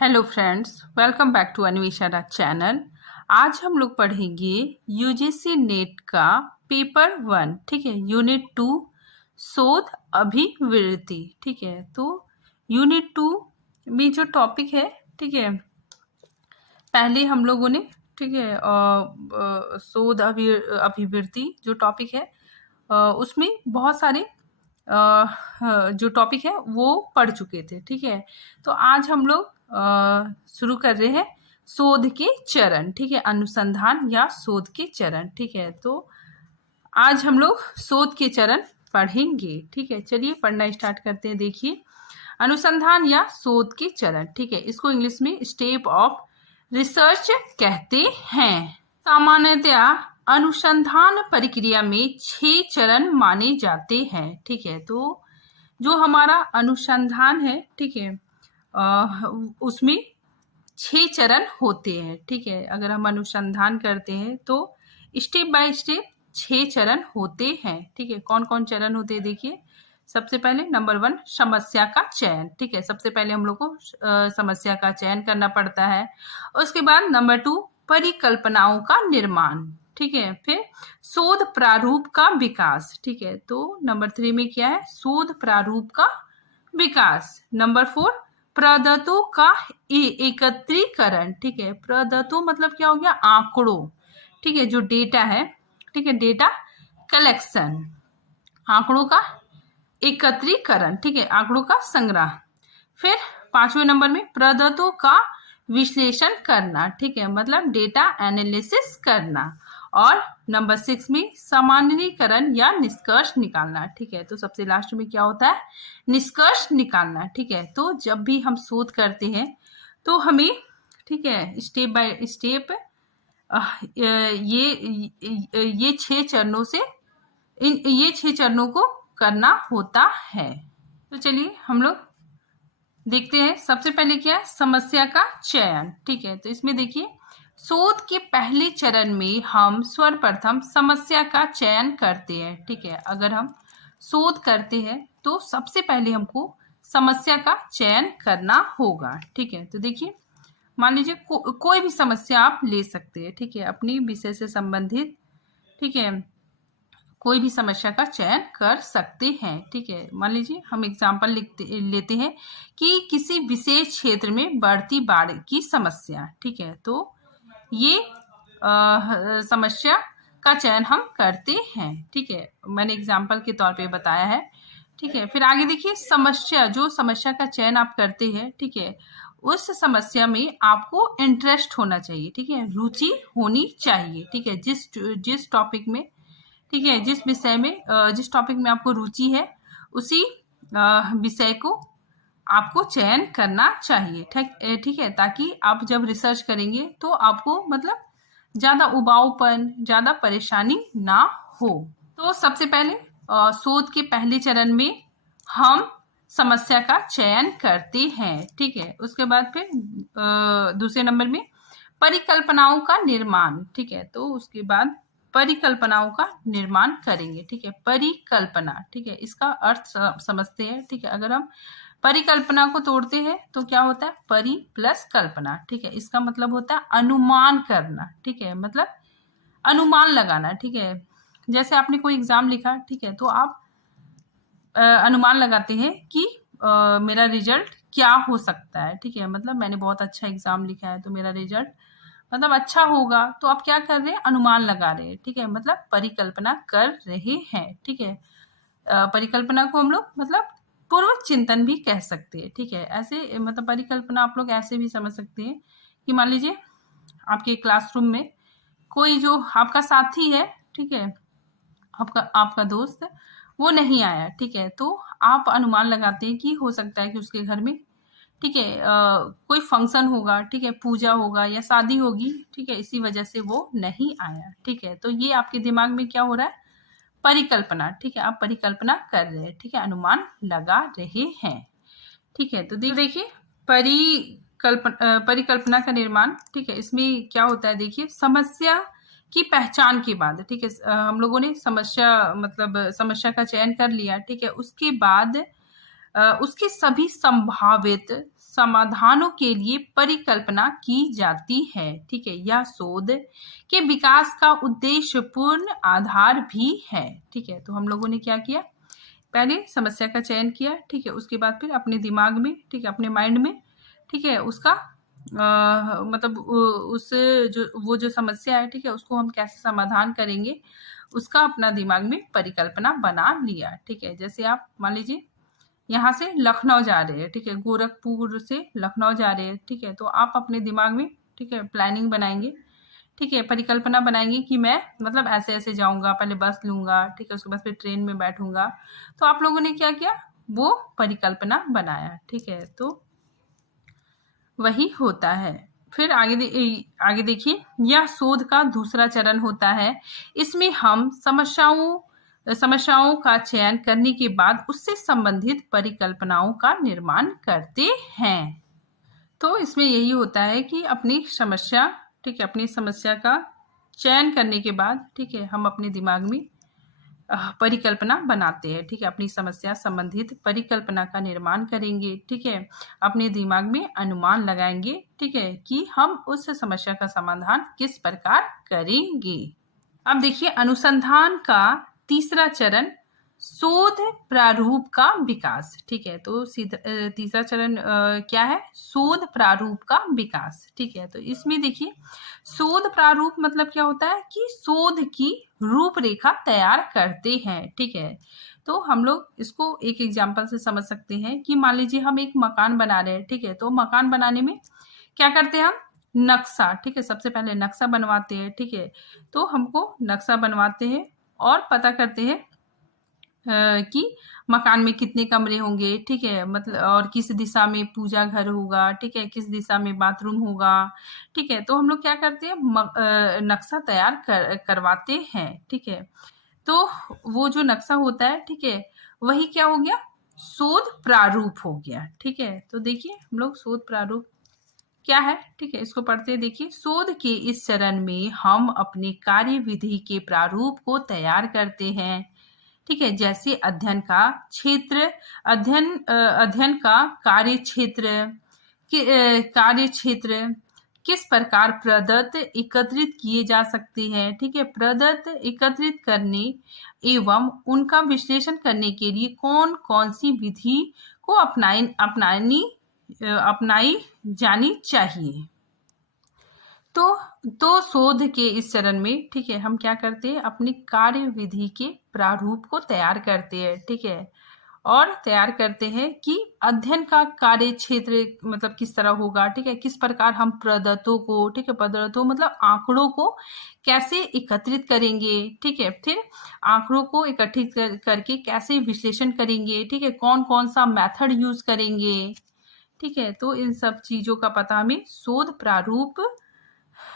Hello friends, welcome back to Anvesha channel. आज हम लोग पढ़ेंगे यूजीसी नेट का पेपर 1, ठीक है, यूनिट 2 शोध अभिवृत्ति। ठीक है, तो यूनिट 2 में जो टॉपिक है, ठीक है, पहले हम लोगों ने, ठीक है, शोध अभिवृत्ति जो टॉपिक है उसमें बहुत सारे जो टॉपिक है वो पढ़ चुके थे। ठीक है, तो आज हम लोग शुरू कर रहे हैं शोध के चरण, ठीक है, अनुसंधान या शोध के चरण। ठीक है, तो आज हम लोग शोध के चरण पढ़ेंगे। ठीक है, चलिए पढ़ना स्टार्ट करते हैं। देखिए, अनुसंधान या शोध के चरण, ठीक है, इसको इंग्लिश में स्टेप ऑफ रिसर्च कहते हैं। सामान्यतया अनुसंधान प्रक्रिया में 6 चरण माने जाते हैं। ठीक है, तो जो हमारा अनुसंधान है, ठीक है, उसमें 6 चरण होते हैं। ठीक है, अगर हम अनुसंधान करते हैं तो स्टेप बाय स्टेप 6 चरण होते हैं। ठीक है, कौन कौन चरण होते हैं देखिए। सबसे पहले नंबर 1 समस्या का चयन। ठीक है, सबसे पहले हम लोग को समस्या का चयन करना पड़ता है। उसके बाद नंबर 2 परिकल्पनाओं का निर्माण। ठीक है, फिर शोध प्रारूप का विकास। ठीक है, तो नंबर 3 में क्या है, शोध प्रारूप का विकास। नंबर 4 प्रदत्तों का एकत्रीकरण। ठीक है, प्रदत्तों मतलब क्या हो गया, आंकड़ों। ठीक है, जो डेटा है, ठीक है, डेटा कलेक्शन, आंकड़ों का एकत्रीकरण। ठीक है, आंकड़ों का संग्रह। फिर 5वें नंबर में प्रदत्तों का विश्लेषण करना। ठीक है, मतलब डेटा एनालिसिस करना। और नंबर 6 में सामान्यीकरण या निष्कर्ष निकालना। ठीक है, तो सबसे लास्ट में क्या होता है, निष्कर्ष निकालना। ठीक है, तो जब भी हम शोध करते हैं तो हमें, ठीक है, स्टेप बाय स्टेप ये 6 चरणों से ये 6 चरणों को करना होता है। तो चलिए हम लोग देखते हैं। सबसे पहले क्या है, समस्या का चयन। ठीक है, तो इसमें देखिए, शोध के पहले चरण में हम सर्वप्रथम समस्या का चयन करते हैं। ठीक है, अगर हम शोध करते हैं तो सबसे पहले हमको समस्या का चयन करना होगा। ठीक है, तो देखिए, मान लीजिए कोई भी समस्या आप ले सकते हैं। ठीक है, अपनी विषय से संबंधित, ठीक है, कोई भी समस्या का चयन कर सकते हैं। ठीक है, मान लीजिए हम एग्जाम्पल लेते हैं कि किसी विशेष क्षेत्र में बढ़ती बाढ़ की समस्या। ठीक है, तो ये समस्या का चयन हम करते हैं। ठीक है, मैंने एग्जाम्पल के तौर पे बताया है। ठीक है, फिर आगे देखिए, जो समस्या का चयन आप करते हैं, ठीक है, उस समस्या में आपको इंटरेस्ट होना चाहिए। ठीक है, रुचि होनी चाहिए। ठीक है, जिस टॉपिक में, ठीक है, जिस विषय में, जिस टॉपिक में आपको रुचि है, उसी विषय को आपको चयन करना चाहिए। ठीक है, ताकि आप जब रिसर्च करेंगे तो आपको मतलब ज़्यादा उबाऊपन, ज़्यादा परेशानी ना हो। तो सबसे पहले शोध के पहले चरण में हम समस्या का चयन करते हैं। ठीक है, उसके बाद फिर दूसरे नंबर में परिकल्पनाओं का निर्माण। ठीक है, तो उसके बाद परिकल्पनाओं का निर्माण करेंगे। ठीक है, परिकल्पना, ठीक है, इसका अर्थ समझते हैं। ठीक है, अगर हम परिकल्पना को तोड़ते हैं तो क्या होता है, परि प्लस कल्पना। ठीक है, इसका मतलब होता है अनुमान करना। ठीक है, मतलब अनुमान लगाना। ठीक है, जैसे आपने कोई एग्जाम लिखा, ठीक है, तो आप अनुमान लगाते हैं कि मेरा रिजल्ट क्या हो सकता है। ठीक है, मतलब मैंने बहुत अच्छा एग्जाम लिखा है तो मेरा रिजल्ट मतलब अच्छा होगा। तो आप क्या कर रहे हैं, अनुमान लगा रहे हैं। ठीक है, मतलब परिकल्पना कर रहे हैं। ठीक है, परिकल्पना को हम लोग मतलब पूर्व चिंतन भी कह सकते हैं। ठीक है, ऐसे मतलब परिकल्पना आप लोग ऐसे भी समझ सकते हैं कि मान लीजिए आपके क्लासरूम में कोई जो आपका साथी है, ठीक है, आपका दोस्त, वो नहीं आया। ठीक है, तो आप अनुमान लगाते हैं कि हो सकता है कि उसके घर में, ठीक है, कोई फंक्शन होगा, ठीक है, पूजा होगा या शादी होगी। ठीक है, इसी वजह से वो नहीं आया। ठीक है, तो ये आपके दिमाग में क्या हो रहा है, परिकल्पना। ठीक है, आप परिकल्पना कर रहे हैं। ठीक है, अनुमान लगा रहे हैं। ठीक है, तो देखिए, परिकल्पना का निर्माण। ठीक है, इसमें क्या होता है, देखिए, समस्या की पहचान के बाद, ठीक है, हम लोगों ने समस्या का चयन कर लिया। ठीक है, उसके बाद उसके सभी संभावित समाधानों के लिए परिकल्पना की जाती है। ठीक है, यह शोध के विकास का उद्देश्यपूर्ण आधार भी है। ठीक है, तो हम लोगों ने क्या किया, पहले समस्या का चयन किया, ठीक है, उसके बाद फिर अपने दिमाग में, ठीक है, अपने माइंड में, ठीक है, उसका मतलब उस वो जो समस्या है, ठीक है, उसको हम कैसे समाधान करेंगे, उसका अपना दिमाग में परिकल्पना बना लिया। ठीक है, जैसे आप मान लीजिए यहाँ से लखनऊ जा रहे हैं, ठीक है, गोरखपुर से लखनऊ जा रहे हैं, ठीक है, तो आप अपने दिमाग में, ठीक है, प्लानिंग बनाएंगे, ठीक है, परिकल्पना बनाएंगे कि मैं मतलब ऐसे ऐसे जाऊंगा, पहले बस लूंगा, ठीक है, उसके बाद फिर ट्रेन में बैठूंगा। तो आप लोगों ने क्या किया, वो परिकल्पना बनाया। ठीक है, तो वही होता है। फिर आगे देखिए, यह शोध का दूसरा चरण होता है। इसमें हम समस्याओं का चयन करने के बाद उससे संबंधित परिकल्पनाओं का निर्माण करते हैं। तो इसमें यही होता है कि अपनी समस्या, ठीक है, अपनी समस्या का चयन करने के बाद, ठीक है, हम अपने दिमाग में परिकल्पना बनाते हैं। ठीक है, अपनी समस्या संबंधित परिकल्पना का निर्माण करेंगे। ठीक है, अपने दिमाग में अनुमान लगाएंगे, ठीक है, कि हम उस समस्या का समाधान किस प्रकार करेंगे। अब देखिए, अनुसंधान का तीसरा चरण शोध प्रारूप का विकास। ठीक है, तो तीसरा चरण क्या है, शोध प्रारूप का विकास। ठीक है, तो इसमें देखिए, शोध प्रारूप मतलब क्या होता है कि शोध की रूपरेखा तैयार करते हैं। ठीक है, तो हम लोग इसको एक एग्जांपल से समझ सकते हैं कि मान लीजिए हम एक मकान बना रहे हैं। ठीक है, तो मकान बनाने में क्या करते हैं हम, नक्शा, ठीक है, सबसे पहले नक्शा बनवाते हैं। ठीक है, तो हमको नक्शा बनवाते हैं और पता करते हैं कि मकान में कितने कमरे होंगे, ठीक है, मतलब और किस दिशा में पूजा घर होगा, ठीक है, किस दिशा में बाथरूम होगा। ठीक है, तो हम लोग क्या करते हैं, नक्शा तैयार करवाते हैं। ठीक है, तो वो जो नक्शा होता है, ठीक है, वही क्या हो गया, शोध प्रारूप हो गया। ठीक है, तो देखिए हम लोग शोध प्रारूप क्या है, ठीक है, इसको पढ़ते हैं। देखिए, शोध के इस चरण में हम अपने कार्य विधि के प्रारूप को तैयार करते हैं। ठीक है, जैसे अध्ययन का क्षेत्र, अध्ययन का कार्य क्षेत्र किस प्रकार प्रदत्त एकत्रित किए जा सकते हैं। ठीक है, प्रदत्त एकत्रित करने एवं उनका विश्लेषण करने के लिए कौन कौन सी विधि को अपनाई जानी चाहिए। तो शोध के इस चरण में, ठीक है, हम क्या करते हैं, अपनी कार्य विधि के प्रारूप को तैयार करते हैं। ठीक है, और तैयार करते हैं कि अध्ययन का कार्य क्षेत्र मतलब किस तरह होगा। ठीक है, किस प्रकार हम प्रदत्तों को, ठीक है, प्रदत्तों मतलब आंकड़ों को कैसे एकत्रित करेंगे। ठीक है, फिर आंकड़ों को इकट्ठित करके कैसे विश्लेषण करेंगे। ठीक है, कौन कौन सा मेथड यूज करेंगे। ठीक है, तो इन सब चीजों का पता हमें शोध प्रारूप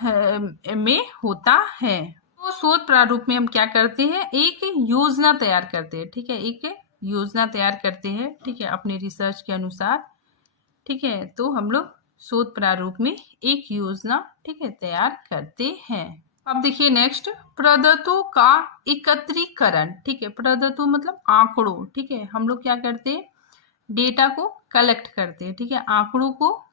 में होता है। तो शोध प्रारूप में हम क्या करते हैं, एक योजना तैयार करते हैं। ठीक है, एक योजना तैयार करते हैं, ठीक है, अपने रिसर्च के अनुसार। ठीक है, तो हम लोग शोध प्रारूप में एक योजना, ठीक है, तैयार करते हैं। अब देखिए नेक्स्ट, प्रदत्तों का एकत्रीकरण। ठीक है, प्रदत्तों मतलब आंकड़ों। ठीक है, हम लोग क्या करते हैं, डेटा को कलेक्ट करते हैं। ठीक है, आंकड़ों को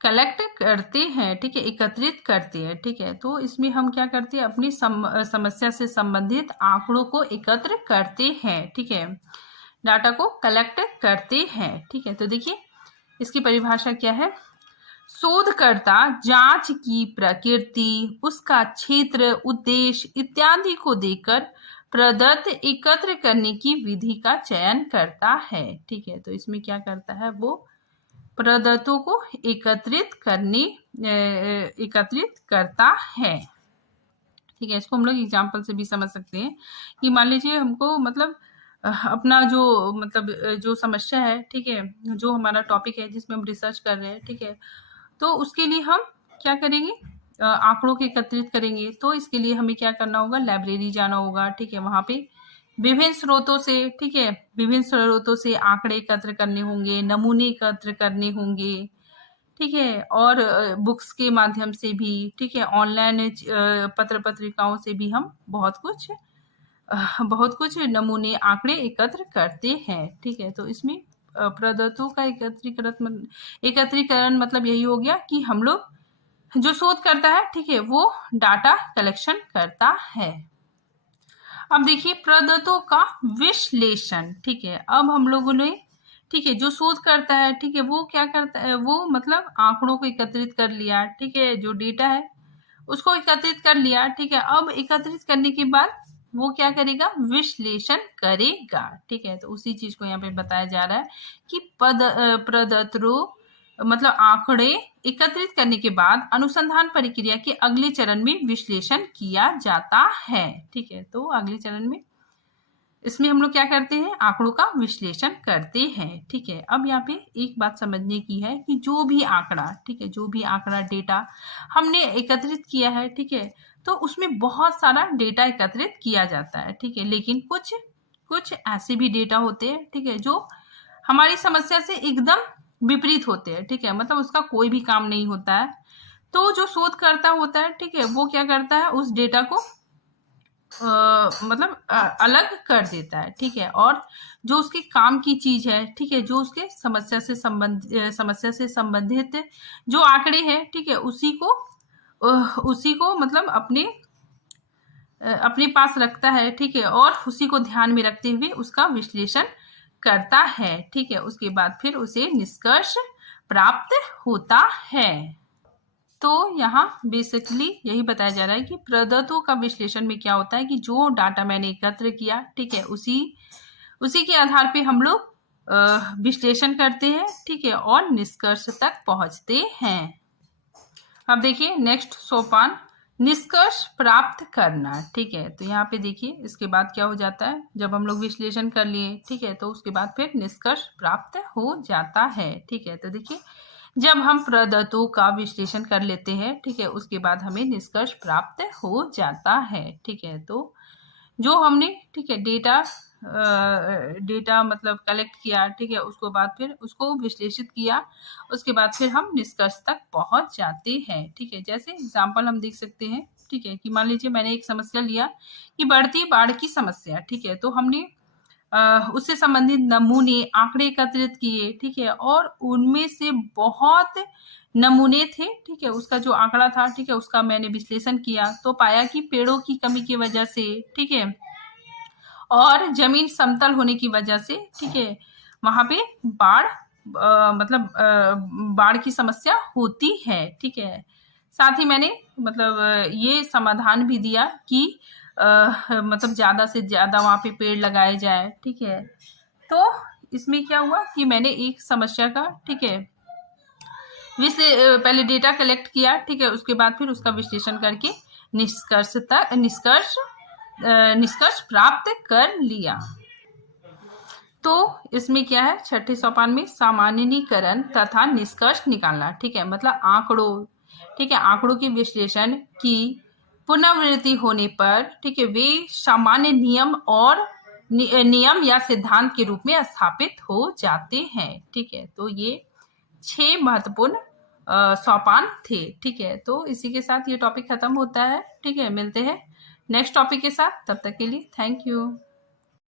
कलेक्ट करते हैं। ठीक है, एकत्रित करते हैं। ठीक है, तो इसमें हम क्या करते हैं, अपनी समस्या से संबंधित आंकड़ों को एकत्र करते हैं। ठीक है, डाटा को कलेक्ट करते हैं। ठीक है, तो देखिए इसकी परिभाषा क्या है, शोधकर्ता जांच की प्रकृति, उसका क्षेत्र, उद्देश्य इत्यादि को देखकर प्रदत्त एकत्र करने की विधि का चयन करता है। ठीक है, तो इसमें क्या करता है, वो प्रदत्तों को एकत्रित करता है। ठीक है, इसको हम लोग एग्जाम्पल से भी समझ सकते हैं कि मान लीजिए हमको मतलब अपना जो मतलब जो समस्या है, ठीक है, जो हमारा टॉपिक है जिसमें हम रिसर्च कर रहे हैं, ठीक है, तो उसके लिए हम क्या करेंगे, आंकड़ों को एकत्रित करेंगे। तो इसके लिए हमें क्या करना होगा, लाइब्रेरी जाना होगा। ठीक है, वहां पे विभिन्न स्रोतों से, ठीक है, विभिन्न स्रोतों से आंकड़े एकत्र करने होंगे, नमूने एकत्र करने होंगे। ठीक है, और बुक्स के माध्यम से भी, ठीक है, ऑनलाइन पत्र पत्रिकाओं से भी हम बहुत कुछ नमूने आंकड़े एकत्र करते हैं। ठीक है, तो इसमें प्रदत्तों का एकत्रीकरण मतलब यही हो गया कि हम लोग जो शोध करता है, ठीक है, वो डाटा कलेक्शन करता है। अब देखिए प्रदत्तों का विश्लेषण, ठीक है। अब हम लोगों ने, ठीक है, जो शोध करता है, ठीक है, वो क्या करता है, वो मतलब आंकड़ों को एकत्रित कर लिया, ठीक है, जो डेटा है उसको एकत्रित कर लिया, ठीक है। अब एकत्रित करने के बाद वो क्या करेगा, विश्लेषण करेगा, ठीक है। तो उसी चीज को यहाँ पे बताया जा रहा है कि प्रदत्तों मतलब आंकड़े एकत्रित करने के बाद अनुसंधान प्रक्रिया के अगले चरण में विश्लेषण किया जाता है, ठीक है। तो अगले चरण में इसमें हम लोग क्या करते हैं, आंकड़ों का विश्लेषण करते हैं, ठीक है। अब यहाँ पे एक बात समझने की है कि जो भी आंकड़ा, ठीक है, जो भी आंकड़ा डेटा हमने एकत्रित किया है, ठीक है, तो उसमें बहुत सारा डेटा एकत्रित किया जाता है, ठीक है। लेकिन कुछ ऐसे भी डेटा होते हैं, ठीक है, जो हमारी समस्या से एकदम विपरीत होते हैं, ठीक है, मतलब उसका कोई भी काम नहीं होता है। तो जो शोधकर्ता होता है, ठीक है, वो क्या करता है, उस डेटा को मतलब अलग कर देता है, ठीक है। और जो उसके काम की चीज है, ठीक है, जो उसके समस्या से संबंधित जो आंकड़े हैं, ठीक है, उसी को मतलब अपने पास रखता है, ठीक है, और उसी को ध्यान में रखते हुए उसका विश्लेषण करता है, ठीक है। उसके बाद फिर उसे निष्कर्ष प्राप्त होता है। तो यहाँ बेसिकली यही बताया जा रहा है कि प्रदत्तों का विश्लेषण में क्या होता है कि जो डाटा मैंने एकत्र किया, ठीक है, उसी के आधार पे हम लोग विश्लेषण करते हैं, ठीक है, और निष्कर्ष तक पहुंचते हैं। अब देखिए नेक्स्ट सोपान, निष्कर्ष प्राप्त करना, ठीक है। तो यहाँ पे देखिए इसके बाद क्या हो जाता है, जब हम लोग विश्लेषण कर लिए, ठीक है, तो उसके बाद फिर निष्कर्ष प्राप्त हो जाता है, ठीक है। तो देखिए जब हम प्रदत्तों का विश्लेषण कर लेते हैं, ठीक है, उसके बाद हमें निष्कर्ष प्राप्त हो जाता है, ठीक है। तो जो हमने, ठीक है, डेटा मतलब कलेक्ट किया, ठीक है, उसको बाद फिर उसको विश्लेषित किया, उसके बाद फिर हम निष्कर्ष तक पहुंच जाते हैं, ठीक है। जैसे एग्जाम्पल हम देख सकते हैं, ठीक है, कि मान लीजिए मैंने एक समस्या लिया कि बढ़ती बाढ़ की समस्या, ठीक है, तो हमने उससे संबंधित नमूने आंकड़े एकत्रित किए, ठीक है, और उनमें से बहुत नमूने थे, ठीक है, उसका जो आंकड़ा था, ठीक है, उसका मैंने विश्लेषण किया, तो पाया कि पेड़ों की कमी की वजह से, ठीक है, और जमीन समतल होने की वजह से, ठीक है, वहां पे बाढ़ की समस्या होती है, ठीक है। साथ ही मैंने मतलब ये समाधान भी दिया कि मतलब ज्यादा से ज्यादा वहां पे पेड़ लगाए जाए, ठीक है। तो इसमें क्या हुआ कि मैंने एक समस्या का, ठीक है, पहले डेटा कलेक्ट किया, ठीक है, उसके बाद फिर उसका विश्लेषण करके निष्कर्ष प्राप्त कर लिया। तो इसमें क्या है, छठे सोपान में सामान्यीकरण तथा निष्कर्ष निकालना, ठीक है, मतलब आंकड़ों, ठीक है, आंकड़ों के विश्लेषण की पुनरावृत्ति होने पर, ठीक है, वे सामान्य नियम या सिद्धांत के रूप में स्थापित हो जाते हैं, ठीक है। तो ये 6 महत्वपूर्ण सोपान थे, ठीक है। तो इसी के साथ ये टॉपिक खत्म होता है, ठीक है। मिलते हैं नेक्स्ट टॉपिक के साथ, तब तक के लिए थैंक यू।